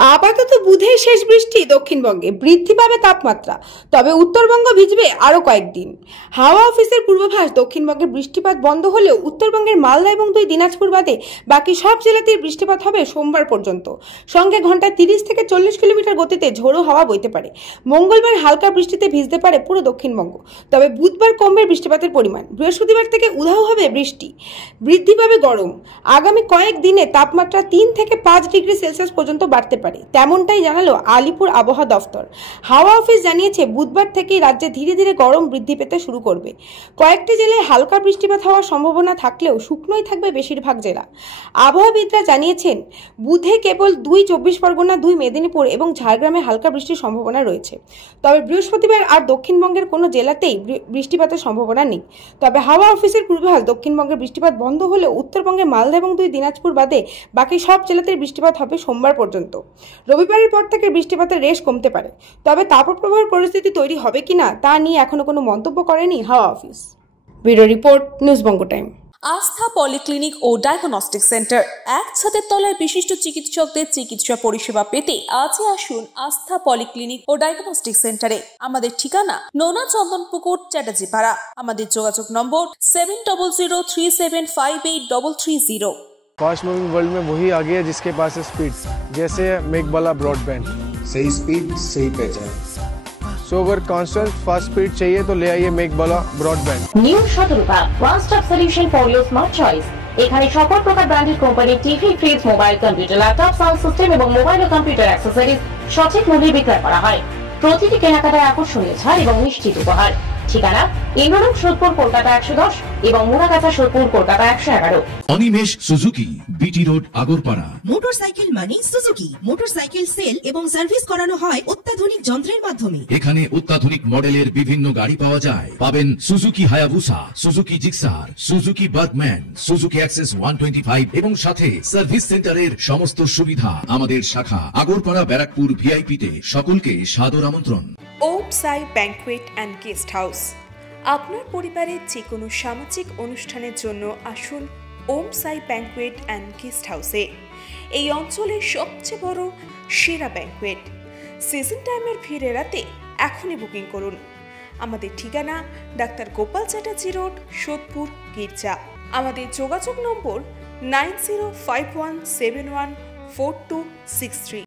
আপাতত বুধের শেষ বৃষ্টি দক্ষিণবঙ্গে, বৃদ্ধি পাবে তাপমাত্রা, তবে উত্তরবঙ্গ ভিজবে আরো কয়েকদিন। হাওয়া অফিসের পূর্বাভাস, দক্ষিণবঙ্গের বৃষ্টিপাত বন্ধ হলেও উত্তরবঙ্গের মালদা এবং 2 দিনাজপুর বাদে বাকি সব জেলাতেই বৃষ্টিপাত হবে সোমবার পর্যন্ত। সঙ্গে ঘন্টায় 30 থেকে 40 কিলোমিটার গতিতে ঝোড়ো হাওয়া বইতে পারে। মঙ্গলবার হালকা বৃষ্টিতে ভিজতে পারে পুরো দক্ষিণবঙ্গ, তবে বুধবার কমবে বৃষ্টিপাতের পরিমাণ। বৃহস্পতিবার থেকে উধাও হবে বৃষ্টি, বৃদ্ধি পাবে গরম। আগামী কয়েকদিনে তাপমাত্রা 3 থেকে 5 ডিগ্রি সেলসিয়াস পর্যন্ত বাড়তে পারে, তেমনটাই জানালো আলিপুর আবহাওয়া দফতর। হাওয়া অফিস জানিয়েছে বুধবার থেকেই রাজ্যে ধীরে ধীরে গরম বৃদ্ধি পেতে শুরু করবে। কয়েকটি জেলায় হালকা বৃষ্টিপাত হওয়ার সম্ভাবনা থাকলেও শুকনোই থাকবে বেশিরভাগ জেলা। আবহাওয়াবিদরা জানিয়েছেন বুধে কেবল 2 চব্বিশ পরগনা, 2 মেদিনীপুর এবং ঝাড়গ্রামে হালকা বৃষ্টির সম্ভাবনা রয়েছে। তবে বৃহস্পতিবার আর দক্ষিণবঙ্গের কোনো জেলাতেই বৃষ্টিপাতের সম্ভাবনা নেই। তবে হাওয়া অফিসের পূর্বাভাস, দক্ষিণবঙ্গের বৃষ্টিপাত বন্ধ হলেও উত্তরবঙ্গের মালদা এবং 2 দিনাজপুর বাদে বাকি সব জেলাতে বৃষ্টিপাত হবে সোমবার পর্যন্ত। রবিবারের পর থেকে বৃষ্টিপাতের রেশ কমতে পারে, তবে তাপপ্রবাহের পরিস্থিতি তৈরি হবে কিনা তা নিয়ে এখনো কোনো মন্তব্য করেনি হাওয়া অফিস। ব্যুরো রিপোর্ট, নিউজ বঙ্গ টাইম। আস্থা পলিক্লিনিক ও ডায়াগনস্টিক সেন্টার, এক ছাদের তলায় বিশিষ্ট চিকিৎসকদের চিকিৎসা পরিষেবা পেতে আজই আসুন আস্থা পলিক্লিনিক ও ডায়াগনস্টিক সেন্টারে। আমাদের ঠিকানা নোনা চন্দনপুকুর, চ্যাটার্জিপাড়া। আমাদের যোগাযোগ নম্বর 7003758330। फास्ट मूविंग वर्ल्ड में वही आगे है जिसके पास है स्पीड, जैसे मेघबाला ब्रॉडबैंड। सही स्पीड, सही पहचान। सो अगर कांस्टेंट फास्ट स्पीड चाहिए तो ले आइए Meghbala broadband. New Shatarupa one stop solution for your smart choice. এখানে সকল প্রকার ব্র্যান্ডেড কোম্পানির TV, fridge, mobile, computer, laptop, sound system এবং মোবাইল ও কম্পিউটার অ্যাক্সেসরিজ সঠিক মূল্যে বিক্রয় করা হয়। প্রতিটি কেনাকাটায় আকর্ষণীয় ছাড় এবং নিশ্চিত উপহার। ঠিকানা ইন্দ্রনগর, সোদপুর, কলকাতা 110 এবং Muragachha, Sodepur, Kolkata 111। Animesh Suzuki, BT road, Agarpara. Motorcycle মানে সুজুকি। মোটরসাইকেল সেল এবং সার্ভিস করানো হয় অত্যাধুনিক যন্ত্রের মাধ্যমে। এখানে অত্যাধুনিক মডেলের বিভিন্ন গাড়ি পাওয়া যায়। পাবেন Suzuki Hayabusa, Suzuki Gixxer, Suzuki Bergman, Suzuki access 125 এবং সাথে সার্ভিস সেন্টারের সমস্ত সুবিধা। আমাদের শাখা আগরপাড়া, ব্যারাকপুর ভিআইপি তে। সকলকে সাদর আমন্ত্রণ। ওম সাই ব্যাংকুয়েট অ্যান্ড গেস্ট হাউস। আপনার পরিবারের যে কোনো সামাজিক অনুষ্ঠানের জন্য আসুন ওম সাই ব্যাংকুয়েট অ্যান্ড গেস্ট হাউসে। এই অঞ্চলের সবচেয়ে বড় সেরা ব্যাংকুয়েট। সিজন টাইমের ভিড় এড়াতে এখনই বুকিং করুন। আমাদের ঠিকানা ডাক্তার গোপাল চ্যাটার্জি রোড, সোদপুর, গির্জা। আমাদের যোগাযোগ নম্বর 9051714263।